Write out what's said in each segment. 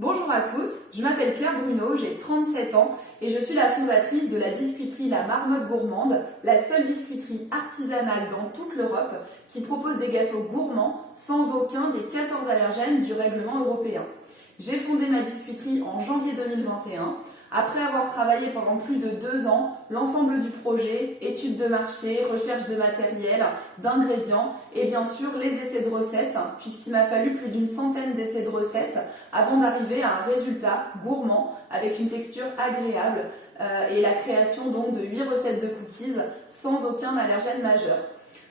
Bonjour à tous, je m'appelle Claire Bruno, j'ai 37 ans et je suis la fondatrice de la biscuiterie La Marmotte Gourmande, la seule biscuiterie artisanale dans toute l'Europe qui propose des gâteaux gourmands sans aucun des 14 allergènes du règlement européen. J'ai fondé ma biscuiterie en janvier 2021. Après avoir travaillé pendant plus de 2 ans, l'ensemble du projet, études de marché, recherche de matériel, d'ingrédients et bien sûr les essais de recettes, puisqu'il m'a fallu plus d'une centaine d'essais de recettes avant d'arriver à un résultat gourmand avec une texture agréable et la création donc de 8 recettes de cookies sans aucun allergène majeur.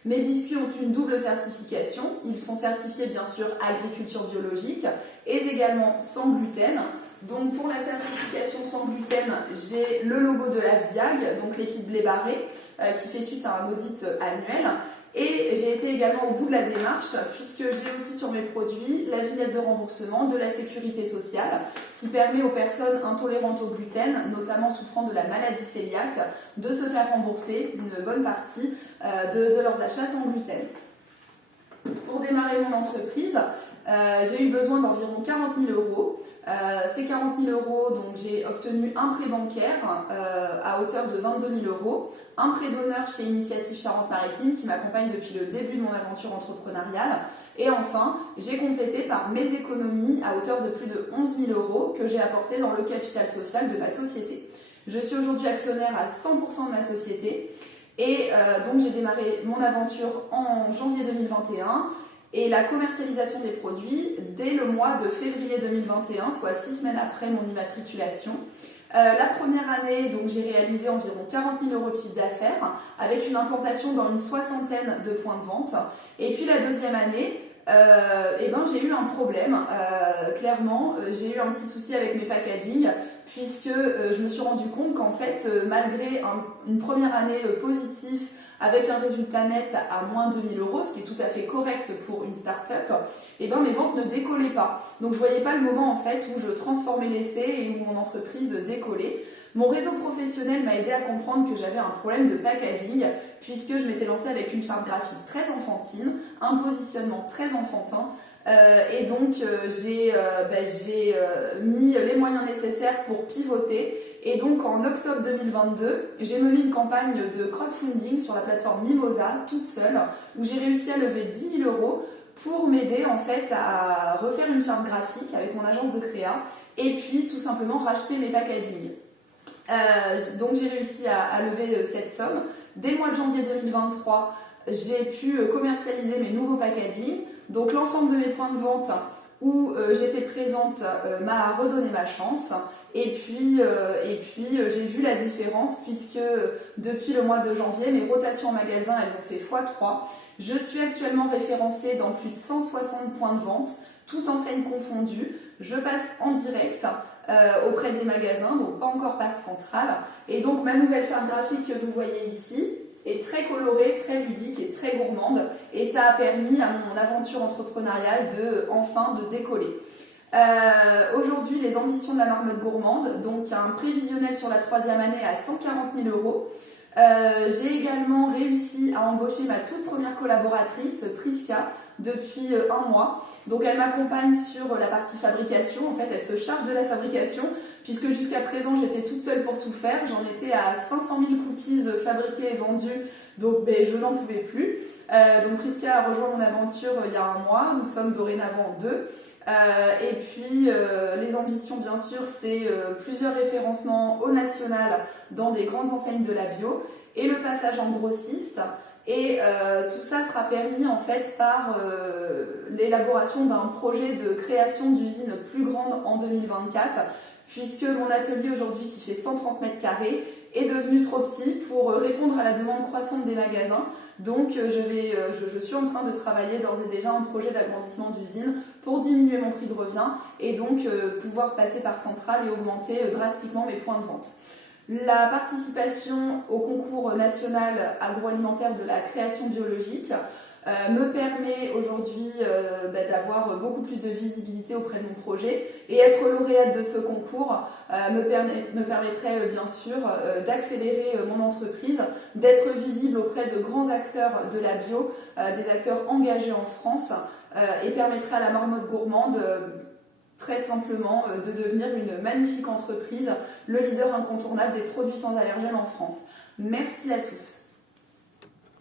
Mes biscuits ont une double certification, ils sont certifiés bien sûr agriculture biologique et également sans gluten. Donc pour la certification sans gluten, j'ai le logo de la Viag, donc l'épi de blé barré, qui fait suite à un audit annuel. Et j'ai été également au bout de la démarche, puisque j'ai aussi sur mes produits la vignette de remboursement de la sécurité sociale, qui permet aux personnes intolérantes au gluten, notamment souffrant de la maladie cœliaque, de se faire rembourser une bonne partie de leurs achats sans gluten. Pour démarrer mon entreprise, j'ai eu besoin d'environ 40 000 euros. Ces 40 000 euros, donc j'ai obtenu un prêt bancaire à hauteur de 22 000 euros, un prêt d'honneur chez Initiative Charente-Maritime qui m'accompagne depuis le début de mon aventure entrepreneuriale. Et enfin, j'ai complété par mes économies à hauteur de plus de 11 000 euros que j'ai apporté dans le capital social de ma société. Je suis aujourd'hui actionnaire à 100% de ma société et donc j'ai démarré mon aventure en janvier 2021. Et la commercialisation des produits dès le mois de février 2021, soit 6 semaines après mon immatriculation. La première année, donc, j'ai réalisé environ 40 000 euros de chiffre d'affaires avec une implantation dans une soixantaine de points de vente. Et puis la deuxième année, j'ai eu un problème. Clairement, j'ai eu un petit souci avec mes packaging puisque je me suis rendu compte qu'en fait, malgré une première année positive, avec un résultat net à moins 2 000 euros, ce qui est tout à fait correct pour une start-up, mes ventes ne décollaient pas. Donc je ne voyais pas le moment en fait où je transformais l'essai et où mon entreprise décollait. Mon réseau professionnel m'a aidé à comprendre que j'avais un problème de packaging puisque je m'étais lancée avec une charte graphique très enfantine, un positionnement très enfantin. J'ai mis les moyens nécessaires pour pivoter. Et donc en octobre 2022, j'ai mené une campagne de crowdfunding sur la plateforme Mimosa, toute seule, où j'ai réussi à lever 10 000 euros pour m'aider en fait à refaire une charte graphique avec mon agence de créa et puis tout simplement racheter mes packaging. Donc j'ai réussi à lever cette somme. Dès le mois de janvier 2023, j'ai pu commercialiser mes nouveaux packaging. Donc l'ensemble de mes points de vente où j'étais présente m'a redonné ma chance. Et puis j'ai vu la différence puisque depuis le mois de janvier, mes rotations en magasin, elles ont fait x3. Je suis actuellement référencée dans plus de 160 points de vente, toutes enseignes confondues. Je passe en direct auprès des magasins, donc pas encore par centrale. Et donc ma nouvelle charte graphique que vous voyez ici est très colorée, très ludique et très gourmande. Et ça a permis à mon aventure entrepreneuriale de décoller. Aujourd'hui, les ambitions de la Marmotte Gourmande, donc un prévisionnel sur la 3e année à 140 000 euros. J'ai également réussi à embaucher ma toute première collaboratrice, Priska, depuis 1 mois. Donc elle m'accompagne sur la partie fabrication, en fait elle se charge de la fabrication puisque jusqu'à présent j'étais toute seule pour tout faire. J'en étais à 500 000 cookies fabriqués et vendus, donc je n'en pouvais plus. Donc Priska a rejoint mon aventure il y a 1 mois, nous sommes dorénavant 2. Les ambitions bien sûr c'est plusieurs référencements au national dans des grandes enseignes de la bio et le passage en grossiste et tout ça sera permis en fait par l'élaboration d'un projet de création d'usine plus grande en 2024 puisque mon atelier aujourd'hui qui fait 130 mètres carrés est devenu trop petit pour répondre à la demande croissante des magasins. Donc je suis en train de travailler d'ores et déjà un projet d'agrandissement d'usine pour diminuer mon prix de revient et donc pouvoir passer par centrale et augmenter drastiquement mes points de vente. La participation au concours national agroalimentaire de la création biologique me permet aujourd'hui d'avoir beaucoup plus de visibilité auprès de mon projet et être lauréate de ce concours me permettrait bien sûr d'accélérer mon entreprise, d'être visible auprès de grands acteurs de la bio, des acteurs engagés en France et permettrait à la Marmotte Gourmande très simplement de devenir une magnifique entreprise, le leader incontournable des produits sans allergènes en France. Merci à tous.